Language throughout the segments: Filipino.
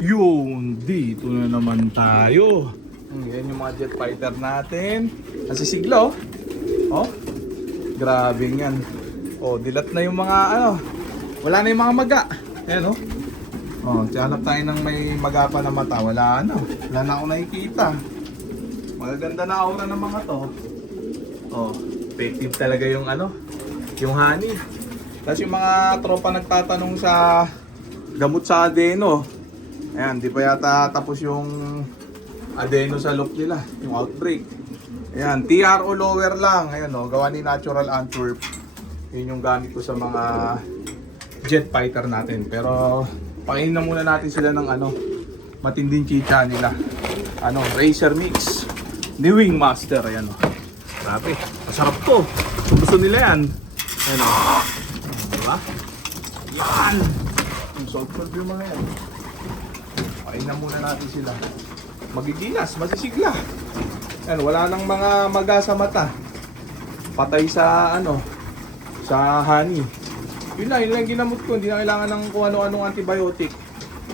Yun, dito na naman tayo. Yan yung mga jet fighter natin. Nasisigla oh. Oh, grabe yan. Oh, dilat na yung mga ano. Wala na yung mga maga. Ayan oh. Oh, hanap tayo ng may maga pa na mata. Wala na. Wala na ako nakikita. Magaganda na aura ng mga to. Oh, effective talaga yung ano, yung honey. Tapos yung mga tropa nagtatanong sa gamot sa adeno. Ayan, di pa yata tapos yung adeno sa loop nila, yung outbreak. Ayan, TRO lower lang. Ayan o, gawa ni Natural Antwerp. Yun yung gamit ko sa mga jet fighter natin. Pero pakainin na muna natin sila ng ano, matinding chicha nila. Ano, Racer Mix ni Wingmaster. Ayan o, grabe, masarap to. Gusto nila yan. Ayan o, diba? Yan, yung soft-sold yung mga yan. Pakainin muna natin sila. Magigilas, masisigla. Yan, wala nang mga maga sa mata. Patay sa ano, sa honey. Yun lang ginamot ko. Hindi na kailangan ng kung ano-anong antibiotic.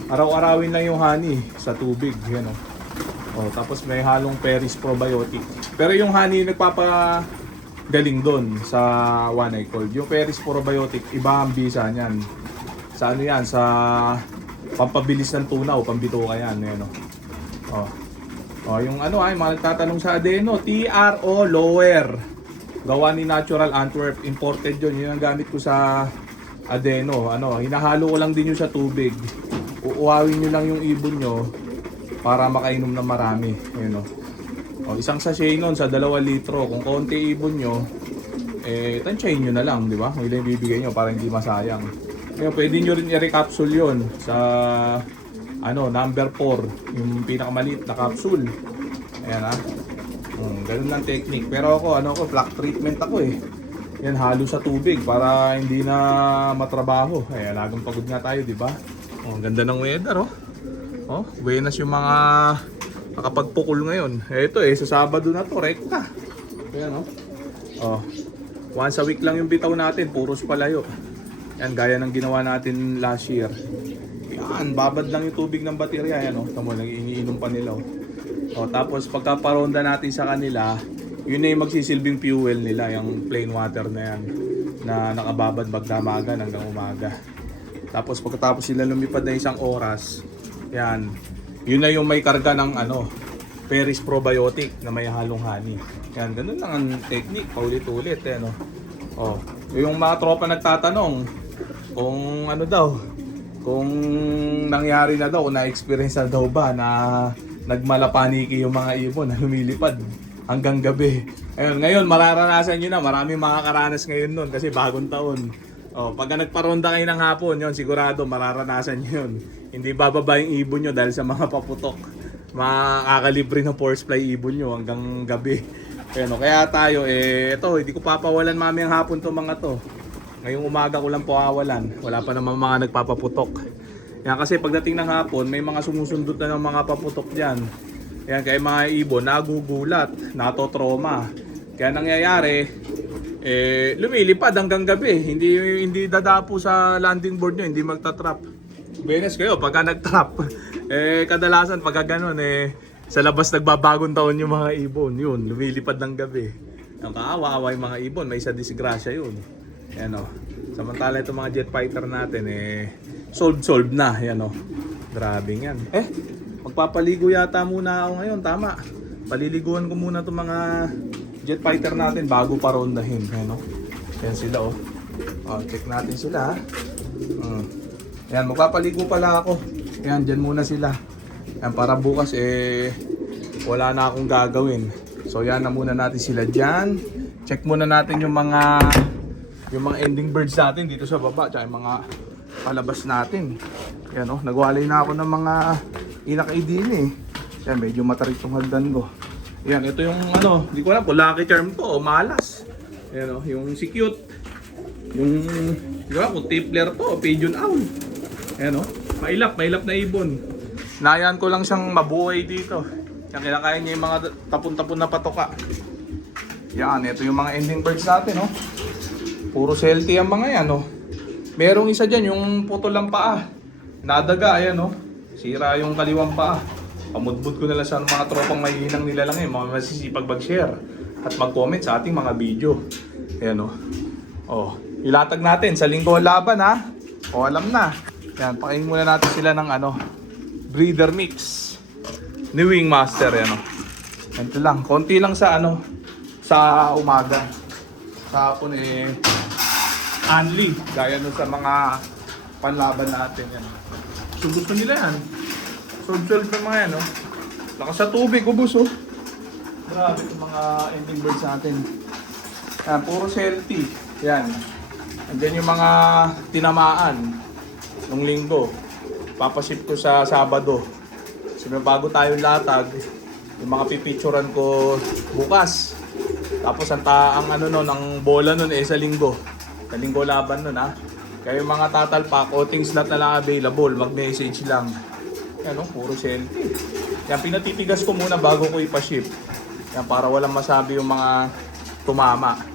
Araw-arawin lang yung honey sa tubig. Yan, oh, tapos may halong Peris probiotic. Pero yung honey nagpapagaling doon sa one eye cold. Yung Peris probiotic, iba ang bisa niyan. Sa ano yan, sa pampabilis ng tunaw, pambituka yan. Ayan, oh. Oh, yung ano ay mga nagtatanong sa adeno, TRO lower. Gawa ni Natural Antwerp, imported yun. Yun ang gamit ko sa adeno. Ano, hinahalo ko lang din yun sa tubig. Uuawin nyo lang yung ibon nyo para makainom na marami. Ayan, oh, isang sachet nun sa 2 litro. Kung konti ibon nyo, tansyahin nyo na lang, di ba? Kung ilan bibigay nyo para hindi masayang. Kaya pwede nyo rin i-recapsule yun sa ano, number 4, yung pinakamaliit na capsule. Ayan ha. Ganun lang technique. Pero ako, ano ko, flak treatment ako eh. Yan, halo sa tubig para hindi na matrabaho. Ayan, lagang pagod nga tayo, di ba? Oh, ang ganda ng weather, oh. Oh, buenas yung mga nakapagpukul ngayon. Ito eh, sa Sabado na to, rekta. Ayan, oh. Oh, once a week lang yung bitaw natin, puros palayo. Yan, gaya ng ginawa natin last year. Yan, babad lang yung tubig ng baterya. Yan, oh. Tamo, nag-iniinom pa nila, oh. Oh, tapos pagkaparonda natin sa kanila, yun na yung magsisilbing fuel nila, yung plain water na yan, na nakababad magdamagan hanggang umaga. Tapos pagkatapos sila lumipad na 1 oras, yan, yun na yung may karga ng ano, Peris probiotic na may halong honey. Yan, ganun lang ang technique, paulit-ulit. Yan, oh. Yung mga tropa nagtatanong kung ano daw, kung nangyari na daw, kung na-experience na daw ba na nagmalapaniki yung mga ibon na lumilipad hanggang gabi. Ayun, ngayon mararanasan nyo na, maraming makakaranas ngayon nun kasi bagong taon. Oh, pagka nagparonda kayo ng hapon, yun, sigurado mararanasan nyo yun. Hindi bababa yung ibon nyo dahil sa mga paputok. Makakalibre ng force fly ibon nyo hanggang gabi. Ayun, kaya tayo, ito, hindi ko papawalan mamayang hapon to mga to. Ngayong umaga ko lang pawawalan. Wala pa naman mga nagpapaputok. Yan, kasi pagdating ng hapon, may mga sumusundot na ng mga paputok dyan. Yan, kaya mga ibon, nagugulat, natotrauma. Kaya nangyayari, lumilipad hanggang gabi. Hindi dadapo sa landing board nyo, hindi magtatrap. Benes kayo, pagka nagtrap, kadalasan pagka ganun, sa labas nagbabagong taon yung mga ibon. Yun, lumilipad ng gabi. Ang kaawa-awa yung mga ibon, may isa disgrasya yun. Yan o. Samantala itong mga jet fighter natin, solved na. Yan o. Grabe yan. Magpapaligo yata muna ako ngayon, tama. Paliliguan ko muna itong mga jet fighter natin bago pa rondahin. Yan o. Yan sila o. Check natin sila ha. Yan, magpapaligo pala ako. Yan, dyan muna sila. Yan, para bukas wala na akong gagawin. So yan na muna natin sila dyan. Check muna natin yung mga ending birds natin dito sa baba, tsaka yung mga palabas natin. Yan oh, nagwalay na ako ng mga inakay din eh. Yan, medyo matarik tong hagdan ko. Yan, ito yung ano, hindi ko alam kung lucky charm to o malas. Yan oh, yung si cute. Yung, hindi ko alam kung tippler to o pigeon owl. Yan oh, mailap na ibon. Nayan ko lang siyang mabuhay dito. Yan, kinakain niya yung mga tapon-tapon na patoka. Yan, ito yung mga ending birds natin oh. Puro healthy ang mga yan, oh. Merong isa dyan, yung putol lang paa. Nadaga, ayan, oh. Sira yung kaliwang paa. Pamudbud ko na lang sa mga tropang mahihinang nila lang mga masisipag mag-share at mag-comment sa ating mga video. Ayan o. Oh, ilatag natin sa linggo laban ha. O alam na. Yan, pakain muna natin sila ng breeder mix ni Wingmaster. Yan o. Ito lang, konti lang sa sa umaga. Sa hapon only. Gaya nun sa mga panlaban natin. Yan. So gusto nila yan. Sold ng mga yan, no? Lakas sa tubig, ubos, oh. Grabe yung mga ending birds natin. Yan, puro healthy. Yan. Andyan yung mga tinamaan nung linggo. Papaship ko sa Sabado. Kasi may bago tayong latag. Yung mga pipicturan ko bukas. Tapos ang ang bola nun sa linggo. Sa linggo laban nun, ha? Kaya yung mga tatalpak, coating slot na lang available. Mag-message lang. Yan, puro healthy. Yan, pinatitigas ko muna bago ko ipaship. Yan, para walang masabi yung mga tumama.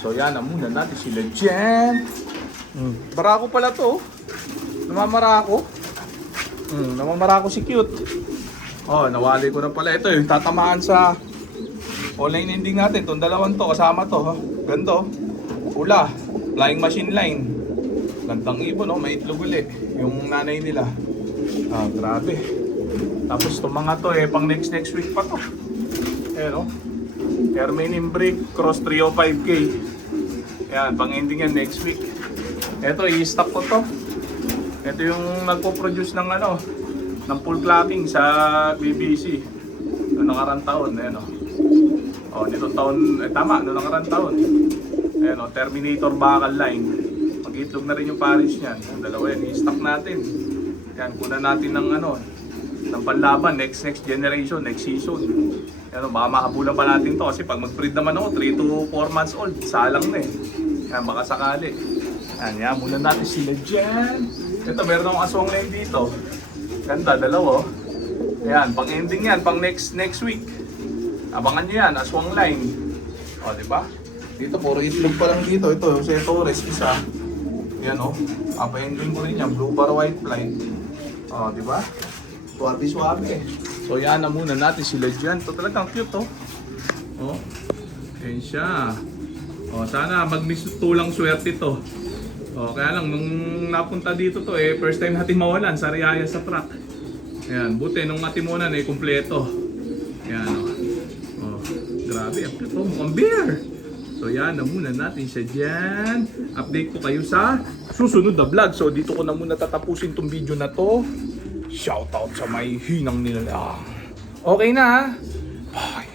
So yan, muna natin sila dyan. Barako pala to. Namamarako. Namamarako si Cute. Oh, nawali ko na pala. Ito yung tatamaan sa online ending natin. Itong dalawang to, kasama to. Ganda. Ula. Flying machine line. Gandang ibon, may itlog uli. Yung nanay nila. Grabe. Tapos itong mga to pang next week pa to. Ermine Imbrick Cross 305K. Yan, pang ending yan next week. Ito, i-stock ko to. Ito yung nagpo-produce ng ng full clocking sa BBC. Noong nakarang taon, nito taon, tama, noong nakarang taon. Terminator Bakal Line. Mag-itlog na rin yung pares niyan. Ang dalawa yan, i-stock natin. Yan, kunan natin ng ng panlaban, next generation, next season. Yan, baka makabulan pa natin to kasi pag mag-breed naman ako, 3 to 4 months old, salang na Yan, baka sakali. Yan, muna natin sila dyan. Ito, meron akong aswang line dito. Ganda, dalawa. Yan, pang ending yan, pang next week. Abangan nyo yan, aswang line. O, diba? Dito, puro itlog pa lang dito. Ito, Jose Torres, isa. Yan apa-ending ko rin yan, blue bar white fly. Diba? Swabe. So yan na muna natin sila dyan. Ito talagang cute yan siya. Sana magmistulang swerte to. Kaya lang nung napunta dito to first time natin mawalan sa Riyaya sa truck. Ayan, buti nung atimunan kumpleto. Ayan grabe, ang cute mukhang bear. So yan na muna natin siya dyan. Update ko kayo sa susunod na vlog. So dito ko na muna tatapusin tong video na to. Shoutout sa may hinang nila. Okay na ha. Bye.